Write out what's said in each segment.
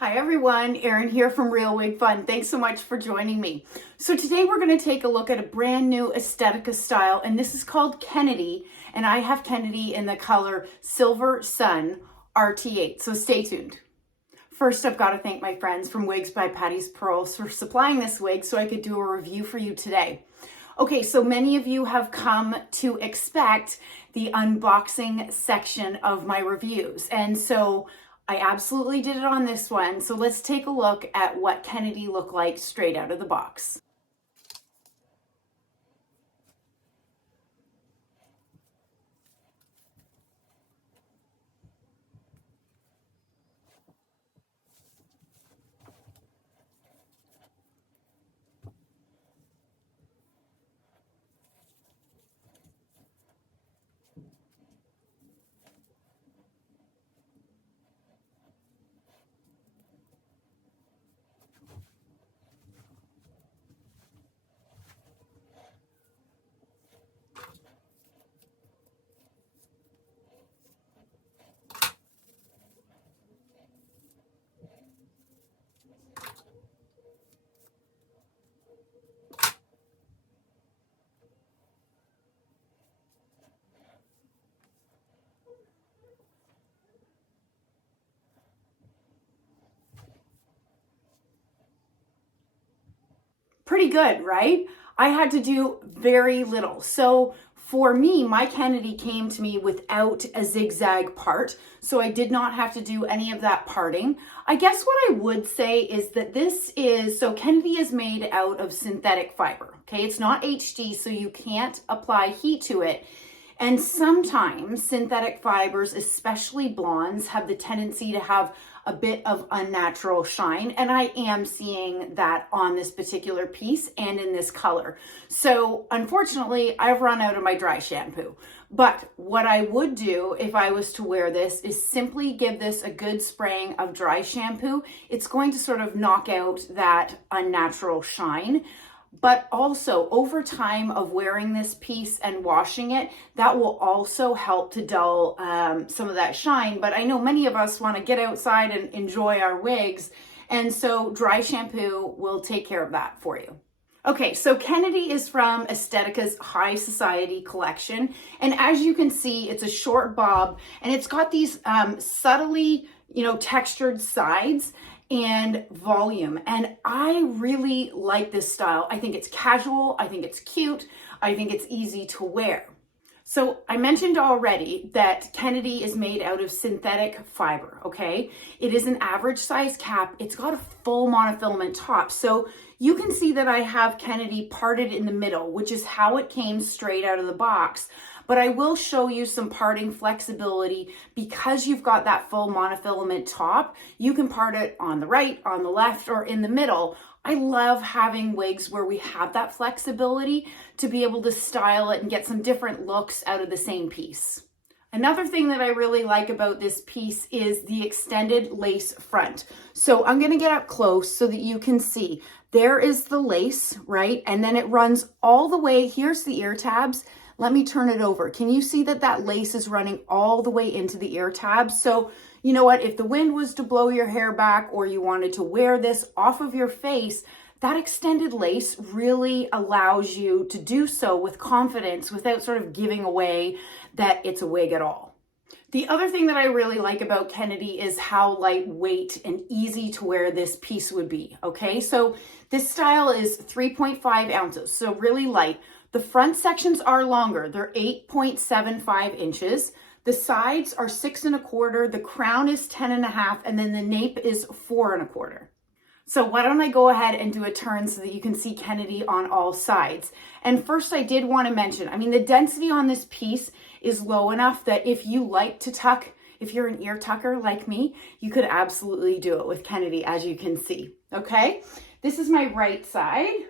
Hi everyone, Erin here from Real Wig Fun. Thanks so much for joining me. So today we're going to take a look at a brand new Estetica style, and this is called Kennedy, and I have Kennedy in the color SilverSunRT8, so stay tuned. First, I've got to thank my friends from Wigs by Patti's Pearls for supplying this wig so I could do a review for you today. Okay, so many of you have come to expect the unboxing section of my reviews, and so I absolutely did it on this one. So let's take a look at what Kennedy looked like straight out of the box. Pretty good, right? I had to do very little. So for me, my Kennedy came to me without a zigzag part, so I did not have to do any of that parting. I guess what I would say is that so Kennedy is made out of synthetic fiber, okay? It's not HD, so you can't apply heat to it. And sometimes synthetic fibers, especially blondes, have the tendency to have a bit of unnatural shine. And I am seeing that on this particular piece and in this color. So unfortunately, I've run out of my dry shampoo. But what I would do if I was to wear this is simply give this a good spraying of dry shampoo. It's going to sort of knock out that unnatural shine. But also over time of wearing this piece and washing it, that will also help to dull some of that shine. But I know many of us want to get outside and enjoy our wigs, and so dry shampoo will take care of that for you. Okay, so Kennedy is from Estetica's High Society collection, and as you can see, it's a short bob, and it's got these subtly, textured sides and volume. And I really like this style. I think it's casual, I think it's cute, I think it's easy to wear. So I mentioned already that Kennedy is made out of synthetic fiber, okay? It is an average size cap. It's got a full monofilament top. So you can see that I have Kennedy parted in the middle, which is how it came straight out of the box. But I will show you some parting flexibility because you've got that full monofilament top. You can part it on the right, on the left, or in the middle. I love having wigs where we have that flexibility to be able to style it and get some different looks out of the same piece. Another thing that I really like about this piece is the extended lace front. So I'm going to get up close so that you can see. There is the lace, right? And then it runs all the way. Here's the ear tabs. Let me turn it over. Can you see that that lace is running all the way into the ear tabs? So you know what, if the wind was to blow your hair back or you wanted to wear this off of your face, that extended lace really allows you to do so with confidence without sort of giving away that it's a wig at all. The other thing that I really like about Kennedy is how lightweight and easy to wear this piece would be, okay? So this style is 3.5 ounces, so really light. The front sections are longer. They're 8.75 inches. The sides are 6 1/4. The crown is 10 1/2, and then the nape is 4 1/4. So why don't I go ahead and do a turn so that you can see Kennedy on all sides. And first I did want to mention, the density on this piece is low enough that if you like to tuck, if you're an ear tucker like me, you could absolutely do it with Kennedy, as you can see. Okay, this is my right side.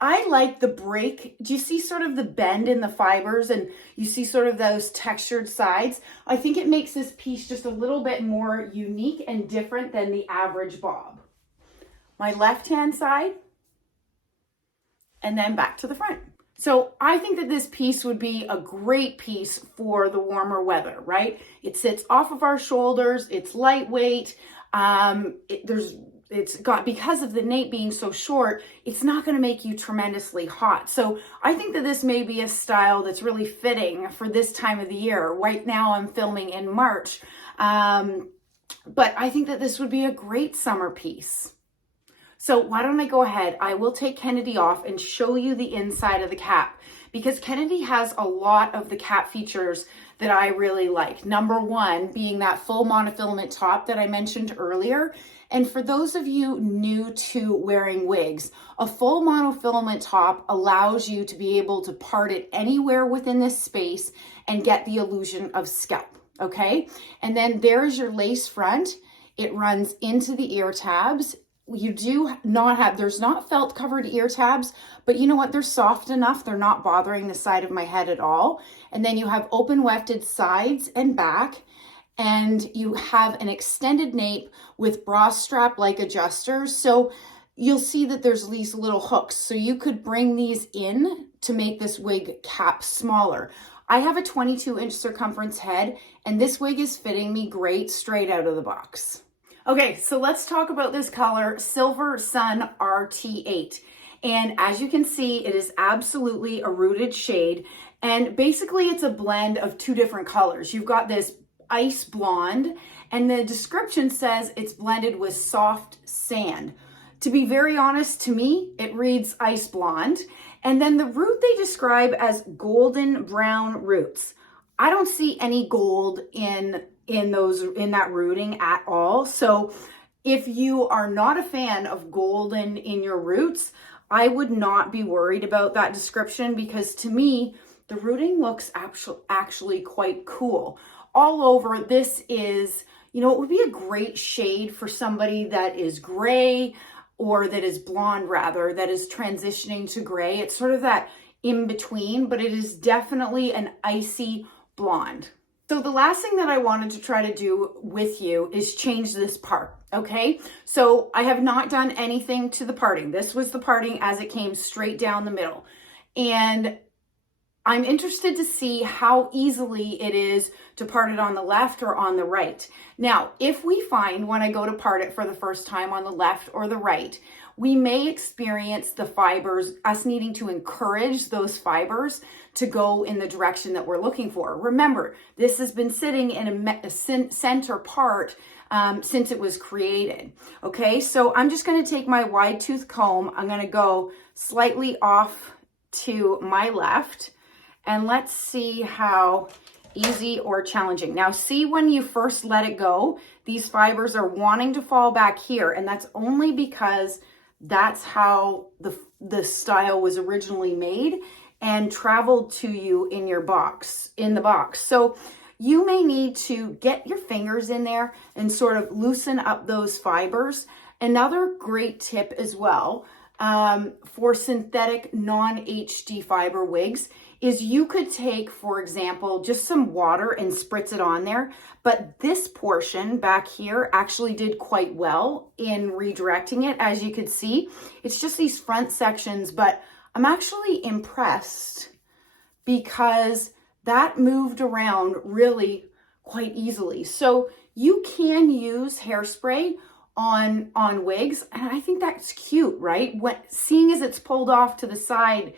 I like the break. Do you see sort of the bend in the fibers and you see sort of those textured sides? I think it makes this piece just a little bit more unique and different than the average bob. My left-hand side, and then back to the front. So I think that this piece would be a great piece for the warmer weather, right? It sits off of our shoulders. It's lightweight. It's got, because of the nape being so short, it's not going to make you tremendously hot. So I think that this may be a style that's really fitting for this time of the year. Right now I'm filming in March, but I think that this would be a great summer piece. So why don't I go ahead, I will take Kennedy off and show you the inside of the cap, because Kennedy has a lot of the cap features that I really like. Number one being that full monofilament top that I mentioned earlier. And for those of you new to wearing wigs, a full monofilament top allows you to be able to part it anywhere within this space and get the illusion of scalp, okay? And then there's your lace front. It runs into the ear tabs. You do not have, there's not felt covered ear tabs, but you know what? They're soft enough. They're not bothering the side of my head at all. And then you have open wefted sides and back, and you have an extended nape with bra strap like adjusters. So you'll see that there's these little hooks. So you could bring these in to make this wig cap smaller. I have a 22-inch circumference head, and this wig is fitting me great straight out of the box. Okay, so let's talk about this color, SilverSunRT8. And as you can see, it is absolutely a rooted shade. And basically it's a blend of two different colors. You've got this ice blonde, and the description says it's blended with soft sand. To be very honest, to me, it reads ice blonde. And then the root they describe as golden brown roots. I don't see any gold in that rooting at all. So if you are not a fan of golden in your roots, I would not be worried about that description, because to me, the rooting looks actually quite cool. All over, this is, you know, it would be a great shade for somebody that is gray, or that is blonde rather, that is transitioning to gray. It's sort of that in between, but it is definitely an icy blonde. So the last thing that I wanted to try to do with you is change this part, okay? So I have not done anything to the parting. This was the parting as it came straight down the middle. And I'm interested to see how easily it is to part it on the left or on the right. Now, if we find when I go to part it for the first time on the left or the right, we may experience the fibers, us needing to encourage those fibers to go in the direction that we're looking for. Remember, this has been sitting in a center part since it was created. Okay, so I'm just going to take my wide tooth comb. I'm going to go slightly off to my left, and let's see how easy or challenging. Now see, when you first let it go, these fibers are wanting to fall back here, and that's only because that's how the style was originally made and traveled to you in your box, in the box. So you may need to get your fingers in there and sort of loosen up those fibers. Another great tip as well for synthetic non-HD fiber wigs is you could take, for example, just some water and spritz it on there. But this portion back here actually did quite well in redirecting it. As you could see, it's just these front sections, but I'm actually impressed because that moved around really quite easily. So you can use hairspray on wigs, and I think that's cute, right? Seeing as it's pulled off to the side,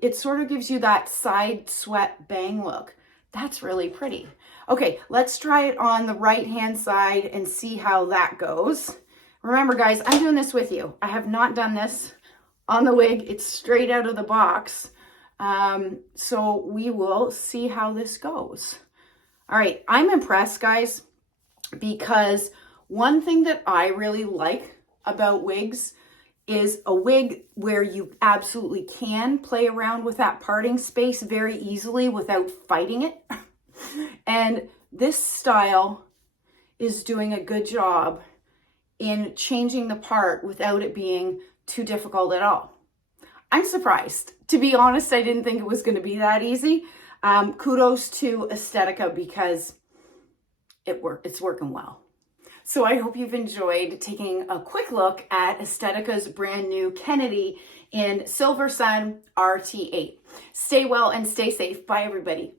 it sort of gives you that side swept bang look. That's really pretty. Okay, let's try it on the right hand side and see how that goes. Remember guys, I'm doing this with you. I have not done this on the wig. It's straight out of the box. So we will see how this goes. All right, I'm impressed guys, because one thing that I really like about wigs is a wig where you absolutely can play around with that parting space very easily without fighting it. And this style is doing a good job in changing the part without it being too difficult at all. I'm surprised. To be honest, I didn't think it was going to be that easy. Kudos to Estetica, because it's working well. So I hope you've enjoyed taking a quick look at Estetica's brand new Kennedy in Silver Sun RT8. Stay well and stay safe. Bye, everybody.